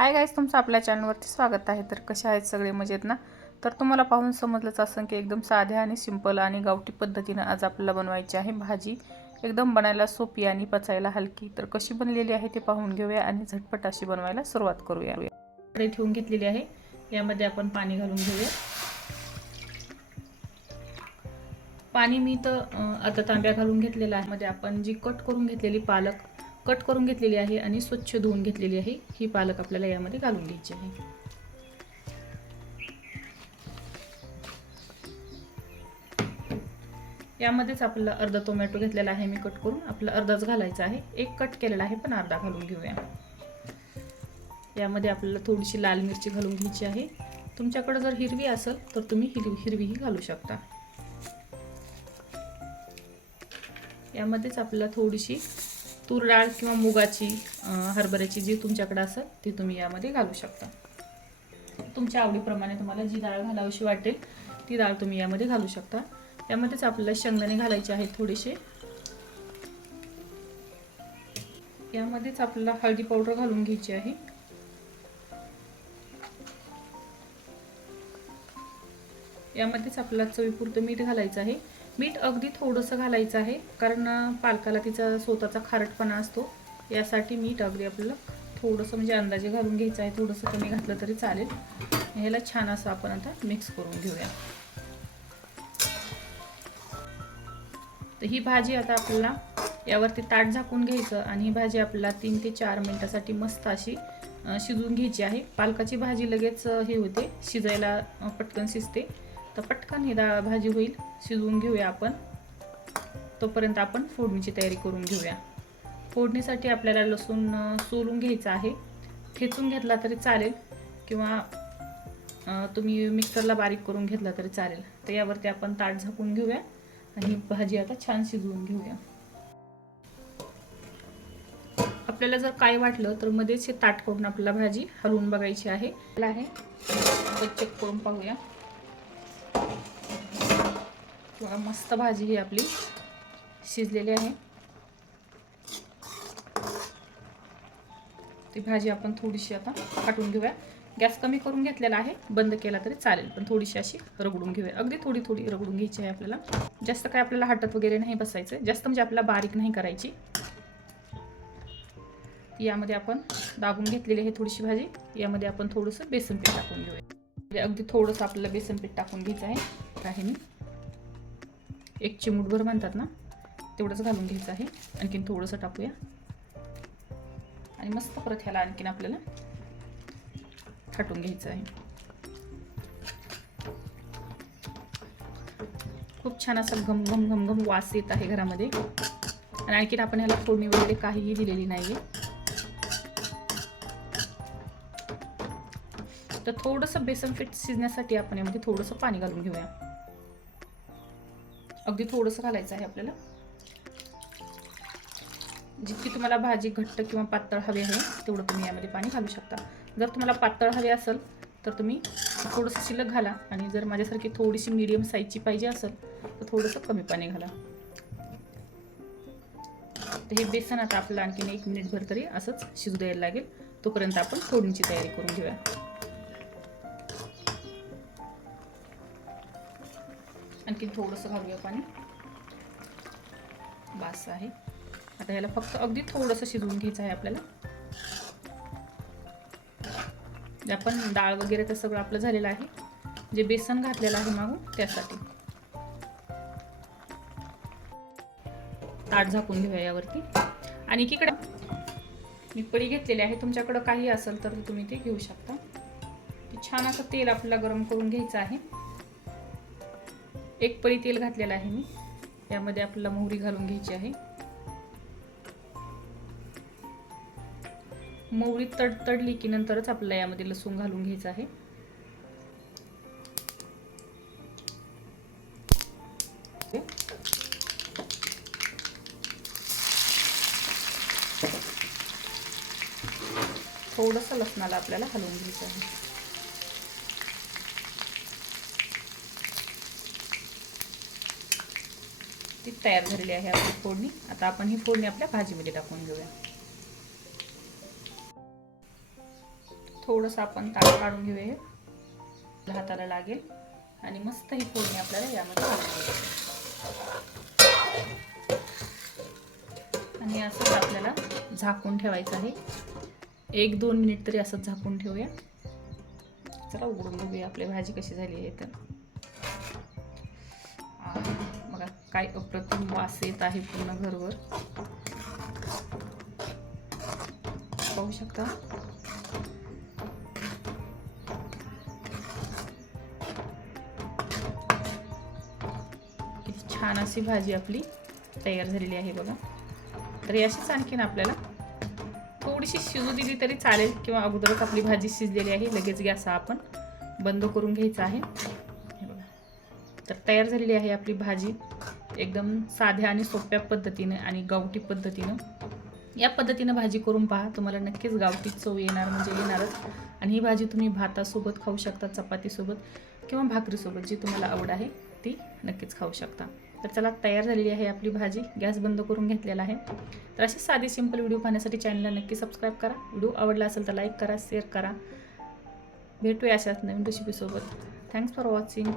Hi guys तुमचं आपल्या चॅनलवरती स्वागत आहे. तर कसे आहेत सगळे मजेत ना? तर तुम्हाला पाहून समजलंच असं की एकदम साध्या आणि सिंपल आणि गावठी पद्धतीनं आज आपल्याला बनवायची आहे भाजी. एकदम बनायला सोपी आणि पचायला हलकी. तर कशी बनलेली आहे ते पाहून घेऊया आणि झटपट अशी बनवायला सुरुवात करूया. कडे ठेवून घेतलेली आहे. यामध्ये आपण पाणी घालून घेऊया. पाणी मी तर आता तांब्या घालून घेतलेलं आहे. मध्ये आपण जी कट करून घेतलेली पालक कट करून घेतलेली आहे आणि स्वच्छ धुवून घेतलेली आहे. ही पालक आपल्याला यामध्ये घालून घ्यायची आहे. यामध्येच आपल्याला अर्धा टोमॅटो घेतलेला आहे मी कट करून. आपला अर्धाच घालायचा आहे. एक कट केलेला आहे पण अर्धा घालून घेऊया. यामध्ये आपल्याला थोडीशी लाल मिरची घालून घ्यायची आहे. तुमच्याकडे जर हिरवी असेल तर तुम्ही हिरवी हिरवीही घालू शकता. यामध्येच आपल्याला थोडीशी तूर डाळ किंवा मुगाची हरभऱ्याची जी तुमच्याकडे असेल ती तुम्ही यामध्ये घालू शकता. तुमच्या आवडीप्रमाणे तुम्हाला जी डाळ घालावीशी वाटेल ती डाळ तुम्ही यामध्ये घालू शकता. यामध्येच आपल्याला शेंगदाणे घालायचे आहेत थोडेसे. यामध्येच आपल्याला हळदी पावडर घालून घ्यायची आहे. यामध्येच आपल्याला चवीपुरतं मीठ घालायचं आहे. मीठ अगदी थोडंसं घालायचं आहे कारण पालकाला तिचा स्वतःचा खारटपणा असतो. यासाठी मीठ अगदी आपल्याला थोडंसं म्हणजे अंदाजे घालून घ्यायचं आहे थोडंसं कमी घातलं तरी चालेल. ह्याला छान असं आपण आता मिक्स करून घेऊया. तर ही भाजी आता आपल्याला यावरती ताट झाकून घ्यायचं आणि ही भाजी आपल्याला तीन ते चार मिनटासाठी मस्त अशी शिजून शिजवून घ्यायची आहे. पालकाची भाजी लगेच हे होते शिजायला पटकन शिजते. तर पटकन ही डाळ भाजी होईल शिजवून घेऊया आपण. तोपर्यंत आपण फोडणीची तयारी करून घेऊया. फोडणीसाठी आपल्याला लसूण सोलून घ्यायचं आहे. ठेचून घेतला तरी चालेल किंवा तुम्ही मिक्सरला बारीक करून घेतला तरी चालेल. तर यावरती आपण ताट झाकून घेऊया आणि भाजी आता छान शिजवून घेऊया. आपल्याला जर काय वाटलं तर मध्येच हे ताट करून आपल्याला भाजी हलवून बघायची आहे. आहे चेक करून पाहूया. बघा मस्त भाजी ही आपली शिजलेली आहे. ती भाजी आपण थोडीशी आता काटून घेऊया. गॅस कमी करून घेतलेला आहे बंद केला तरी चालेल पण थोडीशी अशी रगडून घेऊया. अगदी थोडी थोडी रगडून घ्यायची आहे आपल्याला. जास्त काय आपल्याला हटत वगैरे नाही बसायचं जास्त म्हणजे आपल्याला बारीक नाही करायची. यामध्ये आपण दाबून घेतलेली आहे थोडीशी भाजी. यामध्ये आपण थोडंसं बेसन पीठ टाकून घेऊया. म्हणजे अगदी थोडंसं आपल्याला बेसन पीठ टाकून घ्यायचं आहे. आहे मी. एक चिमूटभर म्हणतात ना तेवढंच घालून घ्यायचं आहे. आणखीन थोडंसं टाकूया. आणि मस्त परत ह्याला आणखीन आपल्याला थाटून घ्यायचं आहे. खूप छान असा घम घम घम घम वास येत आहे घरामध्ये. आणि आणखीन आपण ह्याला फोडणी वगैरे काहीही दिलेली नाही तर थोडंसं बेसन पीठ शिजण्यासाठी आपण यामध्ये थोडंसं पाणी घालून घेऊया. अगदी थोडंसं घालायचं आहे आपल्याला. जितकी तुम्हाला भाजी घट्ट किंवा पातळ हवी आहे तेवढं तुम्ही यामध्ये पाणी घालू शकता. जर तुम्हाला पातळ हवी असेल तर तुम्ही थोडंसं शिल्लक घाला आणि जर माझ्यासारखी थोडीशी मीडियम साईजची पाहिजे असेल तर थोडंसं कमी पाणी घाला. तर हे बेसन आता आपलं आणखीन एक मिनिटभर तरी असंच शिजू द्यायला लागेल. तोपर्यंत आपण फोडणीची तयारी करून घेऊया. आणखी थोडंसं घालूया पाणी. बास आहे. आता याला फक्त अगदी थोडंसं शिजवून घ्यायचं आहे आपल्याला. आपण डाळ वगैरे तर सगळं आपलं झालेलं आहे. जे बेसन घातलेलं आहे मागून त्यासाठी. ताट झाकून घेऊया यावरती. आणि एकीकडे मी पडी घेतलेली आहे. तुमच्याकडं काही असेल तर तुम्ही ते घेऊ शकता. छान असं तेल आपल्याला गरम करून घ्यायचं आहे. एक पळी तेल घातलेलं आहे मी. यामध्ये आपल्याला मोहरी घालून घ्यायची आहे. मोहरी तडतडली की नंतरच आपल्याला यामध्ये लसूण घालून घ्यायचं आहे. थोडंसं लसणाला आपल्याला हलवून घ्यायचं आहे. ती तयार झालेली आहे आपली फोडणी. आता आपण ही फोडणी आपल्या भाजीमध्ये टाकून घेऊया. थोडंसं आपण ताक काढून घेऊया. हे हाताला लागेल. आणि मस्त ही फोडणी आपल्याला यामध्ये आणि असंच आपल्याला झाकून ठेवायचं आहे. एक दोन मिनिट तरी असंच झाकून ठेवूया. चला उघडून बघूया आपली भाजी कशी झाली आहे तर. काय अप्रतिम वास येत आहे पूर्ण घरवर. पाहू शकता. किती छान अशी भाजी आपली तयार झालेली आहे बघा. तर अशीच आणखीन आपल्याला थोडीशी शिजू दिली तरी चालेल किंवा अगोदरच आपली भाजी शिजलेली आहे लगेच गॅस आपण बंद करून घ्यायचा आहे. हे बघा. तर तयार झालेली आहे आपली भाजी. एकदम साध्या आणि सोप्या पद्धतीने आणि गावठी पद्धतीनं. या पद्धतीनं भाजी करून पहा तुम्हाला नक्कीच गावठी चव येणार म्हणजे येणारच. आणि ही भाजी तुम्ही भातासोबत खाऊ शकता चपातीसोबत किंवा भाकरीसोबत जी तुम्हाला आवड आहे ती नक्कीच खाऊ शकता. तर चला तयार झालेली आहे आपली भाजी. गॅस बंद करून घेतलेला आहे. तर अशी साधी सिंपल व्हिडिओ पाहण्यासाठी चॅनलला नक्की सबस्क्राईब करा. व्हिडिओ आवडला असेल तर लाईक करा शेअर करा. भेटूया अशाच नवीन रेसिपीसोबत थँक्स फॉर वॉचिंग